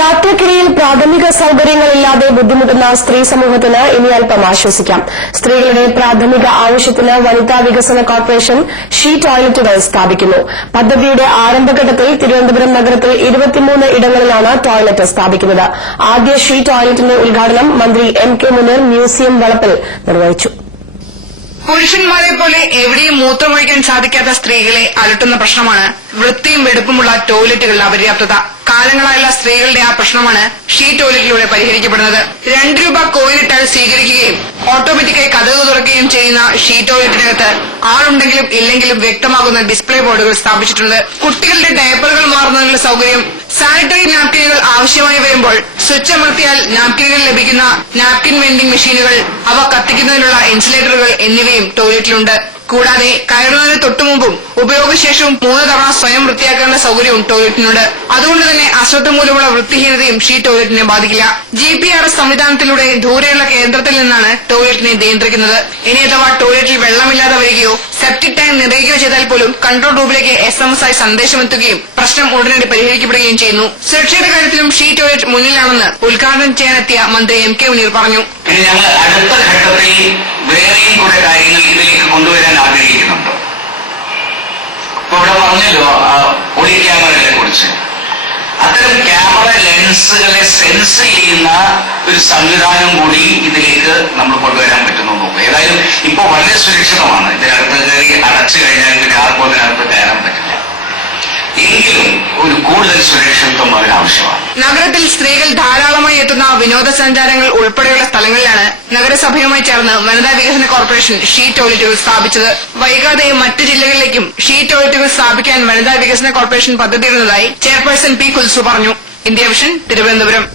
യാത്രക്കിടയിൽ പ്രാഥമിക സൌകര്യങ്ങളില്ലാതെ ബുദ്ധിമുട്ടുന്ന സ്ത്രീ സമൂഹത്തിന് ഇനി അല്പം ആശ്വസിക്കാം. സ്ത്രീകളുടെ പ്രാഥമിക ആവശ്യത്തിന് വനിതാ വികസന കോർപ്പറേഷൻ ഷീ ടോയ്ലറ്റുകൾ സ്ഥാപിക്കുന്നു. പദ്ധതിയുടെ ആരംഭഘട്ടത്തിൽ തിരുവനന്തപുരം നഗരത്തിൽ 23 ഇടങ്ങളിലാണ് ടോയ്ലറ്റ് സ്ഥാപിക്കുന്നത്. ആദ്യ ഷീ ടോയ്ലറ്റിന്റെ ഉദ്ഘാടനം മന്ത്രി എം.കെ. മുനീർ മ്യൂസിയം വളപ്പിൽ നിർവഹിച്ചു. പുരുഷന്മാരെ പോലെ എവിടെയും മൂത്രമൊഴിക്കാൻ സാധിക്കാത്ത സ്ത്രീകളെ അലട്ടുന്ന പ്രശ്നമാണ് വൃത്തിയും വെടുപ്പുമുള്ള ടോയ്ലറ്റുകളുടെ അപര്യാപ്തത. കാലങ്ങളായുള്ള സ്ത്രീകളുടെ ആ പ്രശ്നമാണ് ഷീ ടോയ്ലറ്റിലൂടെ പരിഹരിക്കപ്പെടുന്നത്. 2 രൂപ കോയിലിട്ടാൽ സ്വീകരിക്കുകയും ഓട്ടോമാറ്റിക്കായി കതക് തുറക്കുകയും ചെയ്യുന്ന ഷീ ടോയ്ലറ്റിനകത്ത് ആളുണ്ടെങ്കിലും ഇല്ലെങ്കിലും വ്യക്തമാകുന്ന ഡിസ്പ്ലേ ബോർഡുകൾ സ്ഥാപിച്ചിട്ടുണ്ട്. കുട്ടികളുടെ ഡയപ്പറുകൾ മാറുന്നതിനുള്ള സൌകര്യം, സാനിറ്ററി നാപ്കിനുകൾ ആവശ്യമായി വരുമ്പോൾ സ്വിച്ച് അമർത്തിയാൽ നാപ്കിനുകൾ ലഭിക്കുന്ന നാപ്കിൻ വെൻഡിംഗ് മെഷീനുകൾ, അവ കത്തിക്കുന്നതിനുള്ള ഇൻസുലേറ്ററുകൾ എന്നിവയും ടോയ്ലറ്റിലുണ്ട്. കൂടാതെ കയറുന്നതിന് തൊട്ടുമുമ്പും ഉപയോഗശേഷവും 3 തവണ സ്വയം വൃത്തിയാക്കേണ്ട സൌകര്യവും ടോയ്ലറ്റിനുണ്ട്. അതുകൊണ്ട് തന്നെ അശ്രദ്ധ മൂലമുള്ള വൃത്തിഹീനതയും ഷീ ടോയ്ലറ്റിനെ ബാധിക്കില്ല. GPRS സംവിധാനത്തിലൂടെ ദൂരെയുള്ള കേന്ദ്രത്തിൽ നിന്നാണ് ടോയ്ലറ്റിനെ നിയന്ത്രിക്കുന്നത്. ഇനി അഥവാ ടോയ്ലറ്റിൽ വെള്ളമില്ലാതെ വരികയോ സെപ്റ്റിക് ടാങ്ക് നിറയുകയോ ചെയ്താൽ പോലും കൺട്രോൾ റൂമിലേക്ക് SMS ആയി സന്ദേശമെത്തുകയും പ്രശ്നം ഉടനടി പരിഹരിക്കപ്പെടുകയും ചെയ്യുന്നു. സുരക്ഷയുടെ കാര്യത്തിലും ഷീ ടോയ്ലറ്റ് മുന്നിലാണെന്ന് ഉദ്ഘാടനം ചെയ്യാനെത്തിയ മന്ത്രി എം.കെ. മുനീർ പറഞ്ഞു. ഞങ്ങൾ അടുത്ത ഘട്ടത്തിൽ വേറെയും കുറെ കാര്യങ്ങൾ ഇതിലേക്ക് കൊണ്ടുവരാൻ ആഗ്രഹിക്കുന്നുണ്ട്. ഇപ്പൊ ഇവിടെ പറഞ്ഞല്ലോ ഒളി ക്യാമറകളെ കുറിച്ച്. അത്തരം ക്യാമറ ലെൻസുകളെ സെൻസ് ചെയ്യുന്ന ഒരു സംവിധാനം കൂടി ഇതിലേക്ക് നമ്മൾ കൊണ്ടുവരാൻ പറ്റുന്നു നോക്കുക. ഏതായാലും ഇപ്പൊ വളരെ സുരക്ഷിതമാണ്. ഇതിനകത്ത് കയറി അടച്ചു കഴിഞ്ഞാൽ പിന്നെ ആർക്കും അതിനകത്ത് കയറാൻ പറ്റില്ല. എങ്കിലും ഒരു കൂടുതൽ സുരക്ഷിതത്വം അതിനാവശ്യമാണ്. നഗരത്തിൽ സ്ത്രീകൾ ധാരാളമായി എത്തുന്ന വിനോദസഞ്ചാരങ്ങൾ ഉൾപ്പെടെയുള്ള സ്ഥലങ്ങളിലാണ് നഗരസഭയുമായി ചേർന്ന് വനിതാ വികസന കോർപ്പറേഷൻ ഷീ ടോയ്ലറ്റുകൾ സ്ഥാപിച്ചത്. വൈകാതെ മറ്റ് ജില്ലകളിലേക്കും ഷീ ടോയ്ലറ്റുകൾ സ്ഥാപിക്കാൻ വനിതാ വികസന കോർപ്പറേഷൻ പദ്ധതിയിടുന്നതായി ചെയർപേഴ്സൺ പി. കുൽസു പറഞ്ഞു. India vision, Thiruvananthapuram.